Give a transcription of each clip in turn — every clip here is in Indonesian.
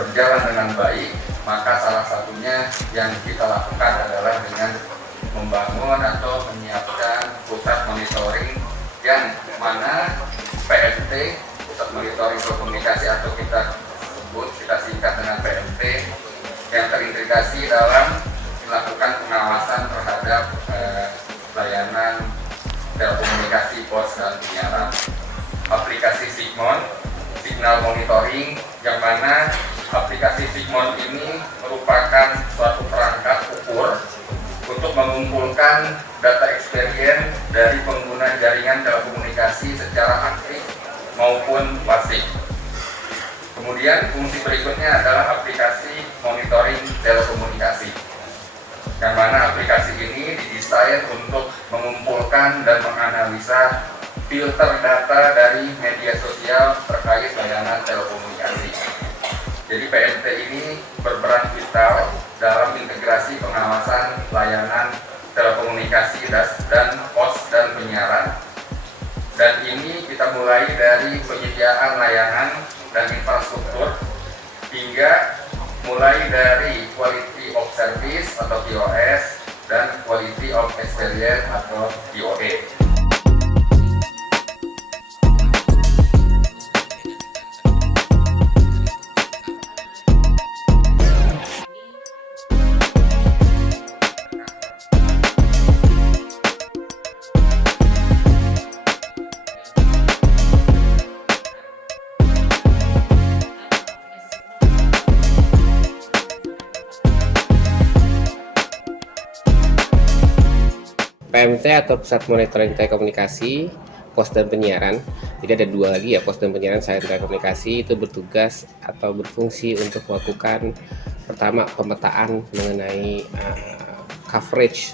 berjalan dengan baik, maka salah satunya yang kita lakukan adalah dengan membangun atau menyiapkan pusat monitoring yang mana PMT, pusat monitoring komunikasi, atau kita singkat dengan PMT, yang terintegrasi dalam melakukan pengawasan terhadap layanan telekomunikasi, pos, dan penyiaran. Aplikasi Sigmon, Signal Monitoring, yang mana aplikasi Sigmon ini merupakan suatu perangkat ukur untuk mengumpulkan data experience dari pengguna jaringan telekomunikasi secara aktif maupun pasif. Kemudian fungsi berikutnya adalah aplikasi monitoring telekomunikasi, yang mana aplikasi ini didesain untuk mengumpulkan dan menganalisa filter data dari media sosial terkait layanan telekomunikasi. Jadi PMT ini berperan vital dalam integrasi pengawasan layanan telekomunikasi dan pos dan penyiaran. Dan ini kita mulai dari penyediaan layanan dan infrastruktur hingga mulai dari quality of service atau QoS dan quality of experience atau QoE. PMT atau Pusat Monitoring Telekomunikasi, Pos dan Penyiaran. Jadi ada dua lagi ya, Pos dan Penyiaran Selain Telekomunikasi, itu bertugas atau berfungsi untuk melakukan pertama pemetaan mengenai coverage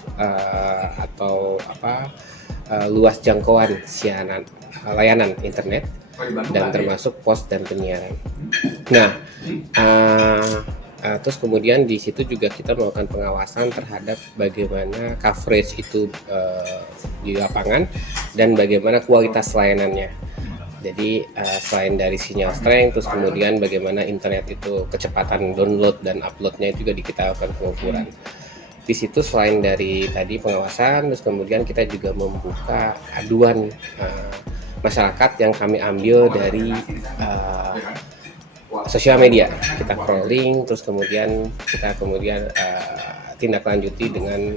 atau luas jangkauan siaran layanan internet dan termasuk pos dan penyiaran. Nah, terus kemudian di situ juga kita melakukan pengawasan terhadap bagaimana coverage itu di lapangan dan bagaimana kualitas layanannya. Jadi selain dari sinyal strength, terus kemudian bagaimana internet itu kecepatan download dan uploadnya juga kita lakukan pengukuran. Di situ selain dari tadi pengawasan, terus kemudian kita juga membuka aduan masyarakat yang kami ambil dari sosial media. Kita crawling, terus kemudian kita tindak lanjuti dengan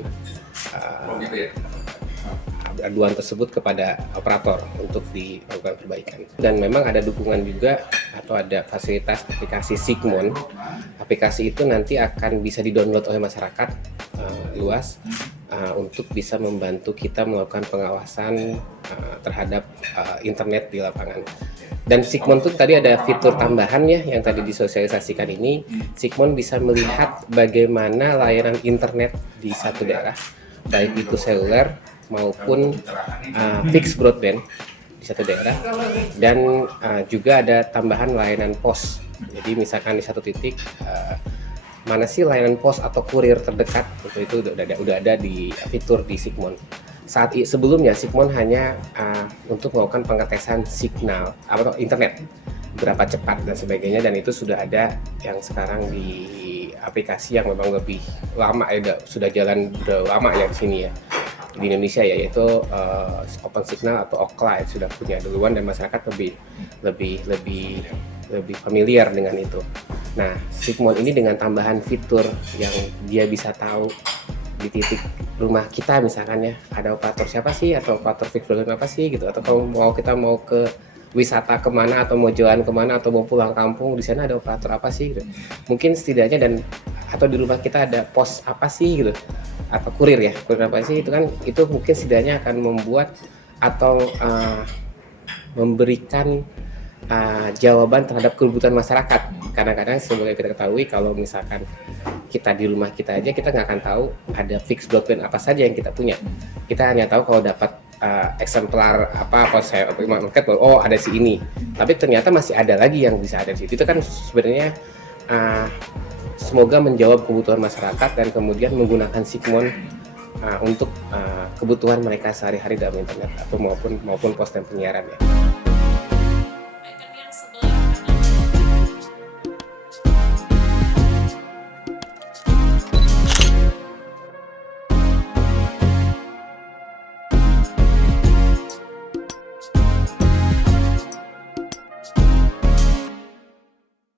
aduan tersebut kepada operator untuk dilakukan perbaikan. Dan memang ada dukungan juga atau ada fasilitas aplikasi Sigmon. Aplikasi itu nanti akan bisa didownload oleh masyarakat luas untuk bisa membantu kita melakukan pengawasan terhadap internet di lapangan. Dan Sigmon itu tadi ada fitur tambahannya yang tadi disosialisasikan ini. Sigmon bisa melihat bagaimana layanan internet di satu daerah, baik itu seluler maupun fixed broadband di satu daerah, dan juga ada tambahan layanan pos. Jadi misalkan di satu titik mana sih layanan pos atau kurir terdekat, itu udah ada di fitur di Sigmon. Sebelumnya Sigmon hanya untuk melakukan pengetesan signal atau internet berapa cepat dan sebagainya, dan itu sudah ada yang sekarang di aplikasi yang memang lebih lama ya, sudah jalan udah lama ya di sini ya di Indonesia ya, yaitu Open Signal atau Ookla sudah punya duluan dan masyarakat lebih familiar dengan itu. Nah, Sigmon ini dengan tambahan fitur yang dia bisa tahu di titik rumah kita misalkan ya, ada operator siapa sih atau operator fixed broadband apa sih gitu, atau kalau kita mau ke wisata kemana atau mau jalan kemana atau mau pulang kampung, di sana ada operator apa sih gitu. Mungkin setidaknya atau di rumah kita ada pos apa sih gitu, atau kurir apa sih, itu mungkin setidaknya akan membuat atau memberikan jawaban terhadap kebutuhan masyarakat. Kadang-kadang sebagai kita ketahui, kalau misalkan kita di rumah kita aja, kita nggak akan tahu ada fixed broadband apa saja yang kita punya. Kita hanya tahu kalau dapat eksemplar saya market, oh ada si ini, tapi ternyata masih ada lagi yang bisa ada di situ. Itu kan sebenarnya semoga menjawab kebutuhan masyarakat dan kemudian menggunakan Sigmon untuk kebutuhan mereka sehari-hari dalam internet atau maupun pos dan penyiaran ya.